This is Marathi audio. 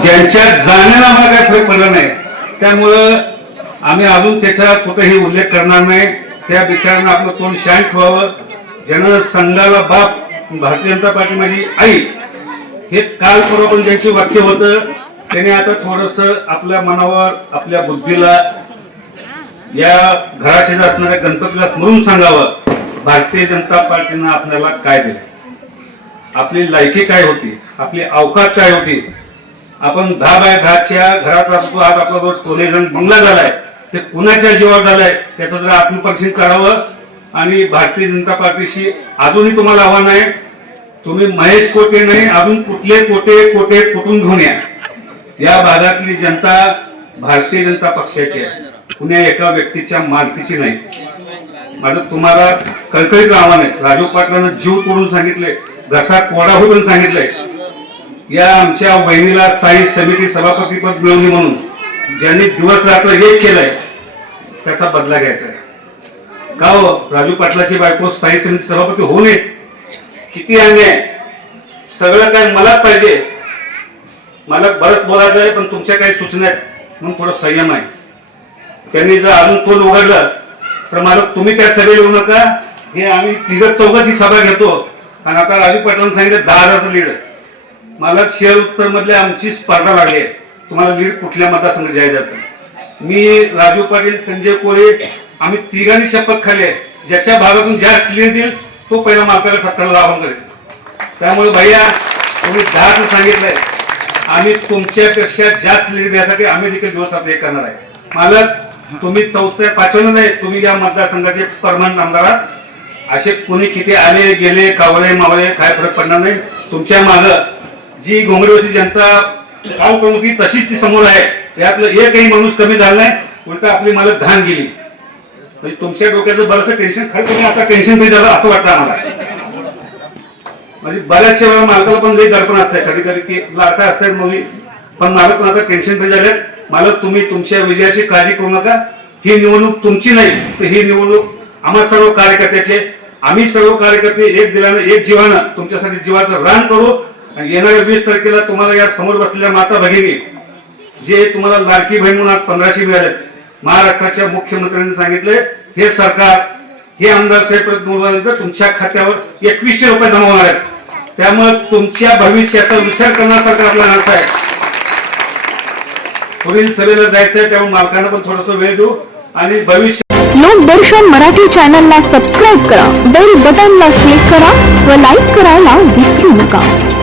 ज्यांच्या जाण्याला आम्हाला काही फरक पडला नाही. त्यामुळं आम्ही अजून त्याचा कुठेही उल्लेख करणार नाही. त्या विचारानं आपलं तोंड शांत ठेवावं ज्यानं संघाला बाप भारतीय जनता पार्टी माझी आई हे काल परवा पण ज्यांचे वाक्य होतं त्याने आता थोडस आपल्या मनावर आपल्या बुद्धीला या घराशेज असणाऱ्या गणपतीला स्मरून सांगावं. भारतीय जनता पार्टीनं आपल्याला काय दिलं? आपली लायकी काय होती? आपली अवकाश काय होती? आपण दहा बाय दहाच्या घरात असतो आज आपला जो टोलेजण बंगला झालाय ते कुणाच्या जीवावर झालाय त्याचं जरा आत्मपरीक्षण करावं. आणि भारतीय जनता पार्टीशी अजूनही तुम्हाला आव्हान आहे तुम्ही महेश कोटे नाही अजून कुठले कोटे कोटे कुठून घेऊन या. या भागातली जनता भारतीय जनता पक्षाची आहे. कुण्या एका व्यक्तीच्या मालकीची नाही. माझं तुम्हाला कळकळीचं आव्हान आहे. राजू पाटलानं जीव तोडून सांगितले घसा कोडा होऊन सांगितलंय. या आमच्या बहिणीला स्थायी समिती सभापतीपद मिळवली म्हणून ज्यांनी दिवस रात्र एक केलंय त्याचा बदला घ्यायचा आहे. का हो? राजू पाटलाची बायको स्थायी समिती सभापती होऊ नये किती अन्याय? सगळं काय मलाच पाहिजे. मला बरंच बोलायचं आहे पण तुमच्या काही सूचना आहेत. म्हणून थोडं संयम आहे. त्यांनी जर अजून तोल उघडलं तर मला तुम्ही त्या सभेला येऊ नका. हे आम्ही तिघ चौघाची सभा घेतो. आणि आता राजू पाटलांनी सांगितलं दहा हजारचं लीड मला शेअर उत्तर मधले आमची स्पर्धा लागली आहे. तुम्हाला लीड कुठल्या मतदारसंघ जाहीर मी राजू पाटील संजय कोळे आम्ही तिघांनी शपथ खाल्ली आहे. ज्याच्या भागातून जास्त लीड देईल तो पहिला मालकाला सत्ताला आवाहन करेल. त्यामुळे भैया तुम्ही दहाच सांगितलंय. आम्ही तुमच्यापेक्षा जास्त लीड देण्यासाठी आम्ही देखील दिवस आपले करणार आहे. मालक तुम्ही चौथ्या पाचव्या नाही तुम्ही या मतदारसंघाचे परमनंट आमदार आहात. असे कोणी किती आले गेले कावळे मावळे काय फरक पडणार नाही. तुमच्या मागं जी गोंगरेवाची जनता काल करून होती तशीच ती समोर आहे. यातलं एकही माणूस कमी झाला नाही उलट आपली मला घाण गेली. म्हणजे तुमच्या डोक्याचं बरंच टेन्शन खरं तुम्ही आता टेन्शन फ्री झालं असं वाटतं आम्हाला. म्हणजे बऱ्याचशा वेळा मालकाला पण लई दडपण असतंय. कधी कधी की लाटा असतात मुली पण मालक पण आता टेन्शन फ्री झाले मालक तुम्ही तुमच्या विजयाची काळजी करू नका. ही निवडणूक तुमची नाही. तर ही निवडणूक आम्हा सर्व कार्यकर्त्याचे आम्ही सर्व कार्यकर्ते एक दिलानं एक जीवानं तुमच्यासाठी जीवाचं रान करू. येणाऱ्या वीस तारखेला तुम्हाला या समोर बसलेल्या माता भगिनी जे तुम्हाला लाडकी बहीण म्हणून आज पंधराशे मिळाले महाराष्ट्राच्या मुख्यमंत्र्यांनी सांगितले हे सरकार हे आमदार साहेब तुमच्या खात्यावर एकवीसशे रुपये जमा होणार आहेत. त्यामुळे तुमच्या भविष्याचा विचार करणार सरकार आपला नाच आहे. पुढील सभेला जायचंय त्यामुळे मालकांना पण थोडस वेळ देऊ आणि भविष्य लोकदर्शन मराठी चॅनलला सबस्क्राईब करा बेल बटनला क्लिक करा व लाईक करायला विसरू नका.